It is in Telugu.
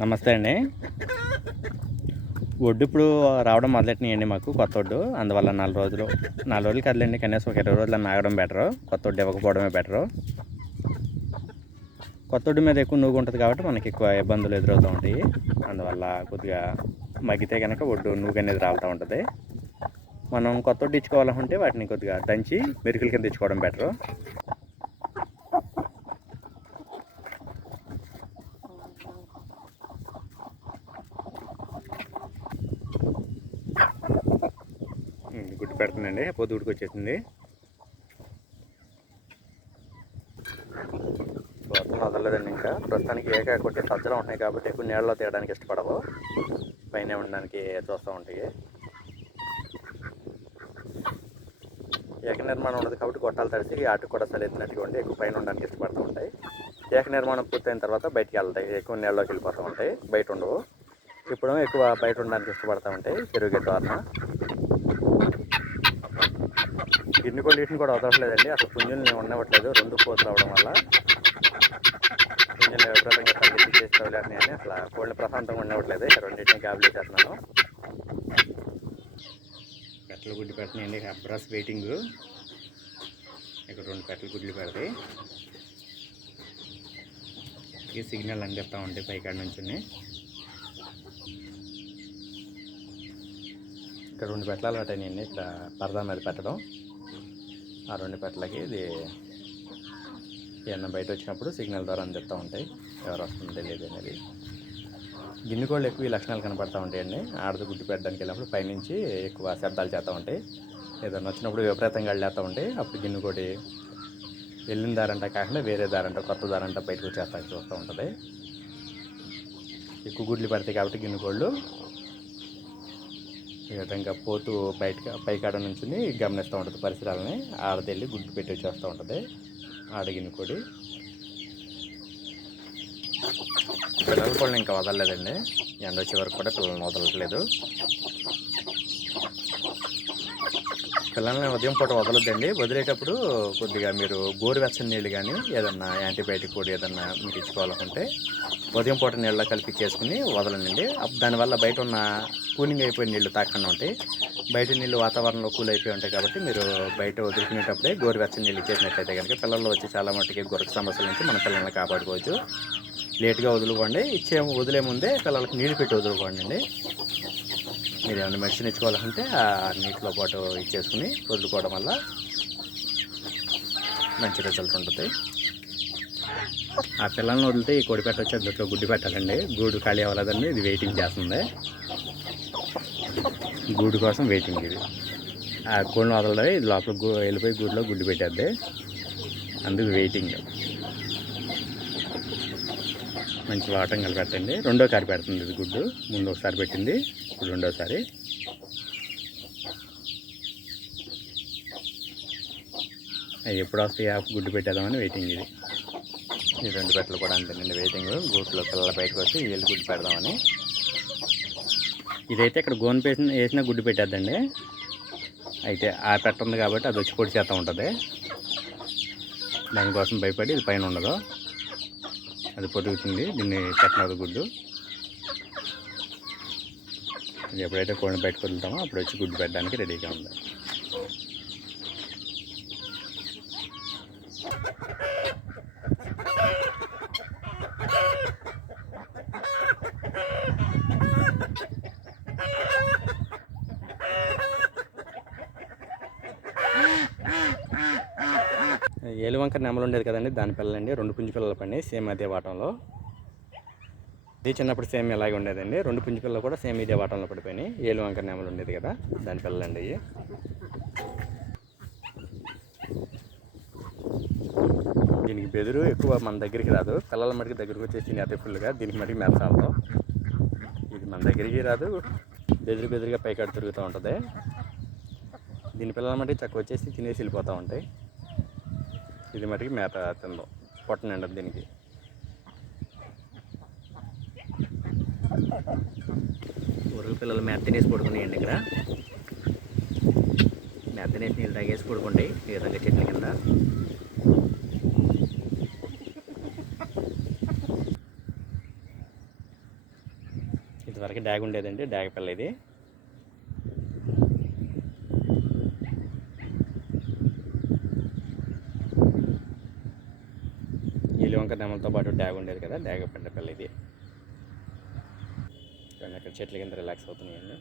నమస్తే అండి. ఒడ్డు ఇప్పుడు రావడం మొదలెట్టినాయండి మాకు కొత్త ఒడ్డు. అందువల్ల నాలుగు రోజులు నాలుగు రోజులు కదలండి కనీసం ఒక ఇరవై రోజులు ఆగడం బెటరు. కొత్త ఒడ్డు ఇవ్వకపోవడమే బెటరు. కొత్త ఒడ్డు మీద ఎక్కువ నూగు ఉంటుంది కాబట్టి మనకి ఎక్కువ ఇబ్బందులు ఎదురవుతూ ఉంటాయి. అందువల్ల కొద్దిగా మగ్గితే కనుక ఒడ్డు నూగు అనేది రాలుతూ ఉంటుంది. మనం కొత్త ఒడ్డు ఇచ్చుకోవాలంటే వాటిని కొద్దిగా దంచి మెరుకుల కింద తెచ్చుకోవడం బెటరు. ఉమ్, పెడుతుందండి పొద్దు గుడికి వచ్చేసింది. వర్షం వదలలేదండి ఇంకా. ప్రస్తుతానికి ఏక కొట్టే సజ్జలు ఉంటున్నాయి కాబట్టి ఎక్కువ నీళ్ళలో తీయడానికి ఇష్టపడవు. పైన ఉండడానికి చూస్తూ ఉంటాయి. ఏక నిర్మాణం ఉండదు కాబట్టి గొట్టాలు తడిసి ఆటకు కూడా సరిదినట్టుగా ఉండి ఎక్కువ పైన ఉండడానికి ఇష్టపడుతూ ఉంటాయి. ఏక నిర్మాణం పూర్తయిన తర్వాత బయటికి వెళ్తాయి. ఎక్కువ నీళ్ళలోకి వెళ్ళిపోతూ ఉంటాయి. బయట ఉండవు. ఇప్పుడు ఎక్కువ బయట ఉండడానికి ఇష్టపడతా ఉంటాయి. చెరువు గడ్డ వారన గిన్నె కొన్నిటిని కూడా అవసరట్లేదండి అసలు పుంజుల్ని ఉండవట్లేదు రెండు కోతులు అవడం వల్ల. పుంజులు విపరీతంగా తగ్గించి చేసి అని అసలు కోళ్ళు ప్రశాంతంగా ఉండవట్లేదు ఇక్కడ రెండింటిని గాబులు చేస్తున్నాను పెట్టలు గుడ్డి పెడుతున్నాయండి అబ్రాస్ వెయిటింగ్. ఇక్కడ రెండు పెట్టలు గుడ్లు పెడతాయి. ఈ సిగ్నల్ అందిస్తూ ఉంటాయి పైకాడ నుంచి ఇక్కడ రెండు పెట్టలు పట్టాయండి ఇక్కడ పరదా మీద పెట్టడం. ఆ రెండు పెట్టలకి ఇది ఏమన్నా బయట వచ్చినప్పుడు సిగ్నల్ ద్వారా అందిస్తూ ఉంటాయి. ఎవరు వస్తుందో తెలియదు అనేది. గిన్నె కోళ్ళు ఎక్కువ ఈ లక్షణాలు కనపడతా ఉంటాయండి ఆడది గుడ్డు పెట్టడానికి వెళ్ళినప్పుడు పైనుంచి ఎక్కువ శబ్దాలు చేస్తూ ఉంటాయి. ఏదైనా వచ్చినప్పుడు విపరీతంగా వెళ్ళేస్తూ ఉంటాయి. అప్పుడు గిన్నె కోడి వెళ్ళిన దారంట కాకుండా వేరే దారంట కొత్త దారంట బయటకు వచ్చేస్తా చూస్తూ ఉంటుంది. ఎక్కువ గుడ్లు పడతాయి కాబట్టి గిన్నె కోళ్ళు ఈ విధంగా పోతూ బయట పైకాడ నుంచి గమనిస్తూ ఉంటుంది పరిసరాలని. ఆడదెళ్ళి గుడ్డు పెట్టి వచ్చేస్తూ ఉంటుంది. ఆడగిన కొడి. పిల్లలు కూడా ఇంకా వదలలేదండి. ఎండ వచ్చే వరకు కూడా పిల్లల్ని వదలట్లేదు. పిల్లల్ని ఉదయం పూట వదలొద్దండి. వదిలేటప్పుడు కొద్దిగా మీరు గోరువెచ్చని నీళ్ళు కానీ ఏదన్నా యాంటీబయాటిక్ కూడా ఏదన్నా మీకు ఇచ్చుకోవాలనుకుంటే ఉదయం పూట నీళ్ళలో కలిపించేసుకుని వదలండి. వదలనండి దానివల్ల బయట ఉన్న కూలింగ్ అయిపోయిన నీళ్ళు తాకుండా ఉంటాయి. బయట నీళ్ళు వాతావరణంలో కూల్ అయిపోయి ఉంటాయి కాబట్టి మీరు బయట వదులుకునేటప్పుడే గోరువెచ్చని నీళ్ళు ఇచ్చేసినట్లయితే కనుక పిల్లల్లో వచ్చి చాలా మట్టుకి గొరక సమస్యల నుంచి మన పిల్లల్ని కాపాడుకోవచ్చు. లేట్గా వదులుకోండి. ఇచ్చే వదిలే ముందే పిల్లలకి నీళ్ళు పెట్టి వదులుకోండి మీరు ఏమైనా మెడిసిన్ ఇచ్చుకోవాలంటే ఆ నీటిలో పాటు ఇచ్చేసుకుని వదులుకోవడం వల్ల మంచి రిజల్ట్ ఉంటుంది. ఆ పిల్లల్ని వదిలితే ఈ కోడి పెట్ట వచ్చి అందులో గుడ్డు పెట్టాలండి. గూడు ఖాళీ అవ్వలేదండి ఇది వెయిటింగ్ చేస్తుంది. గూడు కోసం వెయిటింగ్ ఇది. ఆ కోడిని వదలదు ఇది లోపల గు వెళ్ళిపోయి గూడులో గుడ్డు పెట్టేద్ది. అందుకు వెయిటింగ్ మంచి వాటం కలిపెట్టండి రెండో కారి పెడుతుంది ఇది గుడ్డు. ముందు ఒకసారి పెట్టింది. ఇప్పుడు రెండోసారి. అవి ఎప్పుడు వస్తాయి ఆ గుడ్డు పెట్టేద్దామని వెయిటింగ్ ఇది. ఈ రెండు పెట్టలు కూడా అంతేనండి వెయిటింగ్ గూట్లో పిల్లల బయటకు వచ్చి వీళ్ళు గుడ్డు పెడదామని. ఇదైతే ఇక్కడ గోన్ పేసిన వేసిన గుడ్డు పెట్టేద్దండి. అయితే ఆ పెట్ట ఉంది కాబట్టి అది వచ్చి పొడి చేస్తూ ఉంటుంది. దానికోసం భయపడి ఇది పైన ఉండదు. అది పొడుగుతుంది దీన్ని పెట్టనదు గుడ్డు. ఇది ఎప్పుడైతే కోడిని బయటకు వదులుతామో అప్పుడు వచ్చి గుడ్డు పెట్టడానికి రెడీగా ఉంది ఏలువంక నెమలు ఉండేది కదండి దాని పిల్లలండి. రెండు పుంజు పిల్లలు పండి సేమ్ అదే వాటంలో. ఇది చిన్నప్పుడు సేమ్ ఇలాగే ఉండేదండి. రెండు పుంజు పిల్లలు కూడా సేమ్ ఇదే వాటంలో పడిపోయినాయి. ఏలువంక నెమలు ఉండేది కదా దాని పిల్లలండి ఇవి. దీనికి బెదురు ఎక్కువ మన దగ్గరికి రాదు. పిల్లల మటుకు దగ్గరికి వచ్చేసి అదే ఫుల్గా దీనికి మటుకు మెరసాలతో ఇది మన దగ్గరికి రాదు. బెదిరి బెదురుగా పైకాడు తిరుగుతూ ఉంటుంది. దీని పిల్లల మటుకు చక్క వచ్చేసి తినేసి వెళ్ళిపోతూ ఉంటాయి. ఇది మటుకు మేత తిందో పొట్ట నిండదు దీనికి. ఊరుల పిల్లలు మేత తినేసి పడుకున్నాయండి ఇక్కడ. మేత తినేసి నీళ్ళు తాగేసి పడుకుంటాయి ఈ విధంగా చెట్ల కింద. ఇదివరకు డ్యాగ్ ఉండేదండి డ్యాగ్ పిల్ల ఇది. నీలి నెమలతో పాటు డ్యాగ్ ఉండేది కదా డ్యాగ్ పంట ఇది. అక్కడ చెట్ల కింద రిలాక్స్ అవుతున్నాయండి